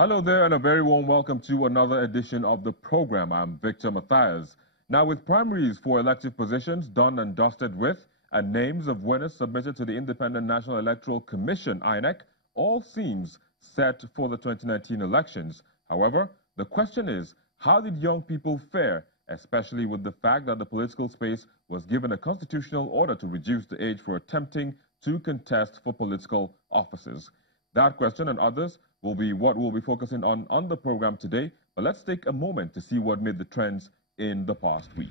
Hello there, and a very warm welcome to another edition of the program. I'm Victor Matthias. Now, with primaries for elective positions done and dusted with, and names of winners submitted to the Independent National Electoral Commission, INEC, all seems set for the 2019 elections. However, the question is, how did young people fare, especially with the fact that the political space was given a constitutional order to reduce the age for attempting to contest for political offices? That question and others will be what we'll be focusing on the program today. But let's take a moment to see what made the trends in the past week.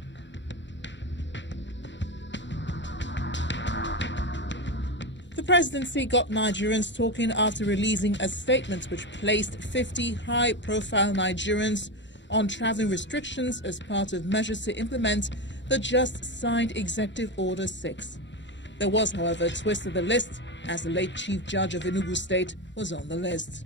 The presidency got Nigerians talking after releasing a statement which placed 50 high-profile Nigerians on traveling restrictions as part of measures to implement the just-signed Executive Order 6. There was, however, a twist to the list, as the late Chief Judge of Enugu State was on the list.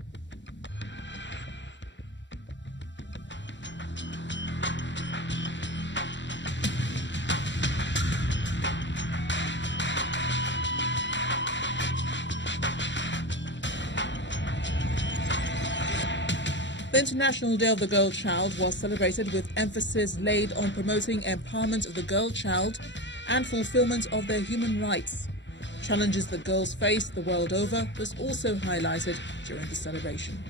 The International Day of the Girl Child was celebrated with emphasis laid on promoting empowerment of the girl child and fulfillment of their human rights. Challenges that girls face the world over was also highlighted during the celebration.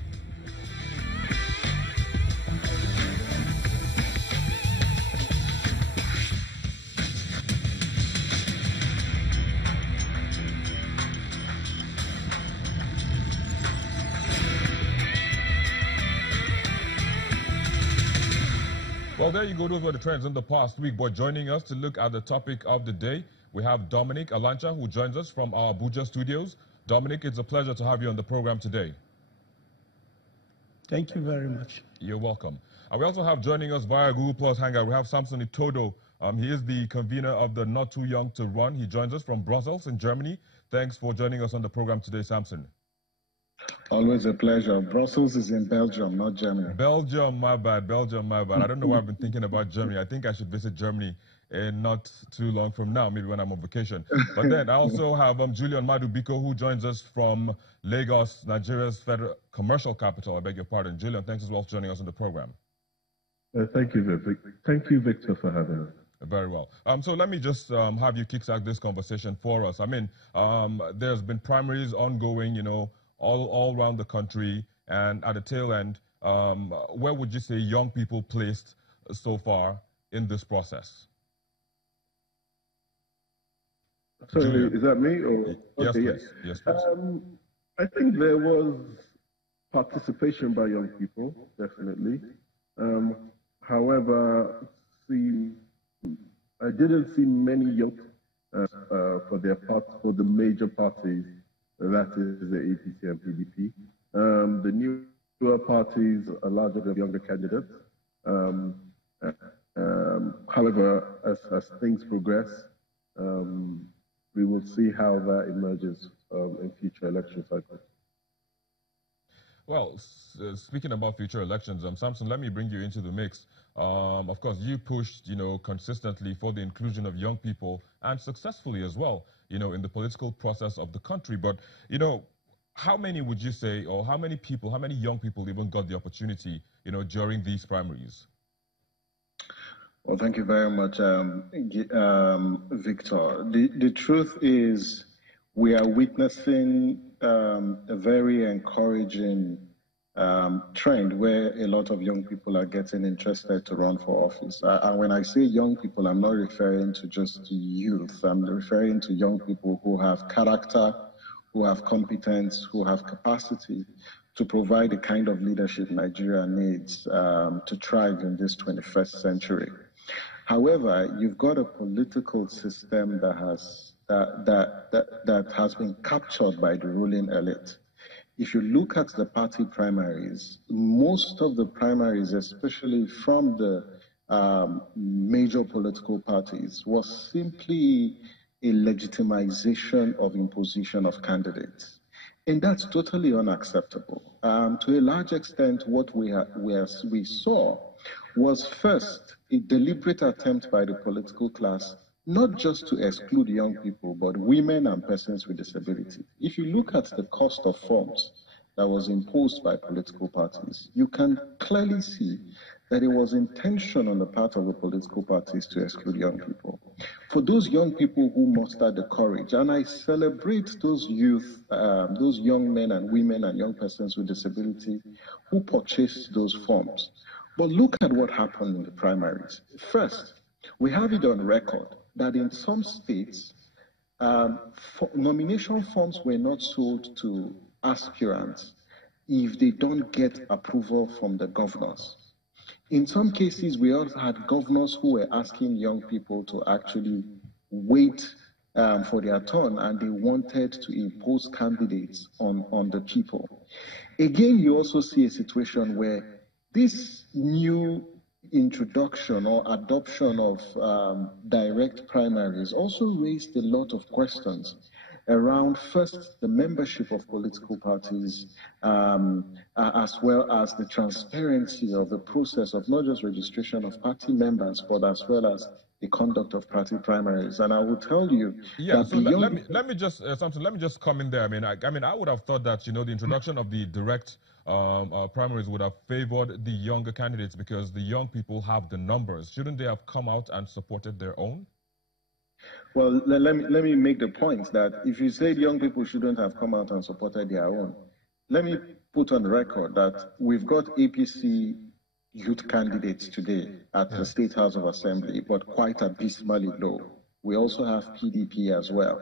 Well, there you go. Those were the trends in the past week. But joining us to look at the topic of the day, we have Dominic Alancha, who joins us from our Abuja studios. Dominic, it's a pleasure to have you on the program today. Thank you very much. You're welcome. And we also have joining us via Google Plus Hangout, we have Samson Itodo. He is the convener of the Not Too Young to Run. He joins us from Brussels in Germany. Thanks for joining us on the program today, Samson. Always a pleasure. Brussels is in Belgium, not Germany. Belgium, my bad. Belgium, my bad. I don't know why I've been thinking about Germany. I think I should visit Germany not too long from now, maybe when I'm on vacation. But then I also have Julian Madubiko, who joins us from Lagos, Nigeria's federal commercial capital. I beg your pardon. Julian, thanks as well for joining us on the program. Thank you, Victor. Thank you, Victor, for having us. Very well. So let me just have you kickstart this conversation for us. I mean, there's been primaries ongoing, you know, all around the country, and at the tail end, where would you say young people placed so far in this process? Sorry, Julian. Is that me? Or? Yes, okay, please. Yes, please. I think there was participation by young people, definitely. However, I didn't see many young for the major parties. That is the APC and PDP. The newer parties are larger of younger candidates. However, as things progress, we will see how that emerges in future election cycles. Well, speaking about future elections, Samson, let me bring you into the mix. Of course, you pushed, you know, consistently for the inclusion of young people, and successfully as well, you know, in the political process of the country. But, you know, how many would you say, or how many people, how many young people even got the opportunity, you know, during these primaries? Well, thank you very much, Victor. The truth is we are witnessing a very encouraging trend where a lot of young people are getting interested to run for office. And when I say young people, I'm not referring to just youth. I'm referring to young people who have character, who have competence, who have capacity to provide the kind of leadership Nigeria needs to thrive in this 21st century. However, you've got a political system that has been captured by the ruling elite. If you look at the party primaries, most of the primaries, especially from the major political parties, was simply a legitimization of imposition of candidates. And that's totally unacceptable. To a large extent, what we saw was first a deliberate attempt by the political class not just to exclude young people, but women and persons with disability. If you look at the cost of forms that was imposed by political parties, you can clearly see that it was intention on the part of the political parties to exclude young people. For those young people who mustered the courage, and I celebrate those youth, those young men and women and young persons with disability who purchased those forms. But look at what happened in the primaries. First, we have it on record that in some states, nomination forms were not sold to aspirants if they don't get approval from the governors. In some cases, we also had governors who were asking young people to actually wait for their turn, and they wanted to impose candidates on the people. Again, you also see a situation where this new introduction or adoption of direct primaries also raised a lot of questions around, first, the membership of political parties, as well as the transparency of the process of not just registration of party members, but as well as the conduct of party primaries. And I will tell you, yeah. So let me just let me just come in there. I mean, I would have thought that the introduction of the direct primaries would have favored the younger candidates because the young people have the numbers. Shouldn't they have come out and supported their own? Well, let me make the point that if you said young people shouldn't have come out and supported their own, let me put on record that we've got APC youth candidates today at the State House of Assembly, but quite abysmally low. We also have PDP as well.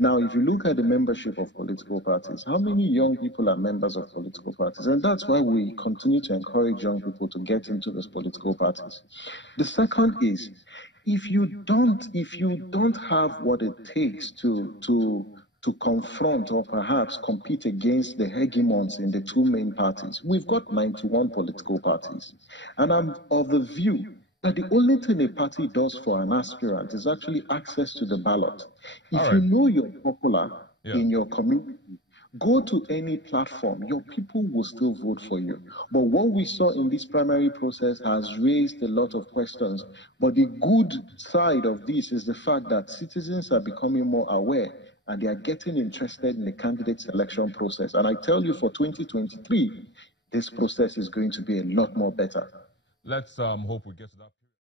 Now, if you look at the membership of political parties, how many young people are members of political parties? And that's why we continue to encourage young people to get into those political parties. The second is, if you don't have what it takes to confront or perhaps compete against the hegemons in the two main parties, we've got 91 political parties. And I'm of the view that the only thing a party does for an aspirant is actually access to the ballot. If you know you're popular in your community, go to any platform, your people will still vote for you. But what we saw in this primary process has raised a lot of questions. But the good side of this is the fact that citizens are becoming more aware and they are getting interested in the candidate selection process. And I tell you, for 2023, this process is going to be a lot more better. Let's hope we get to that.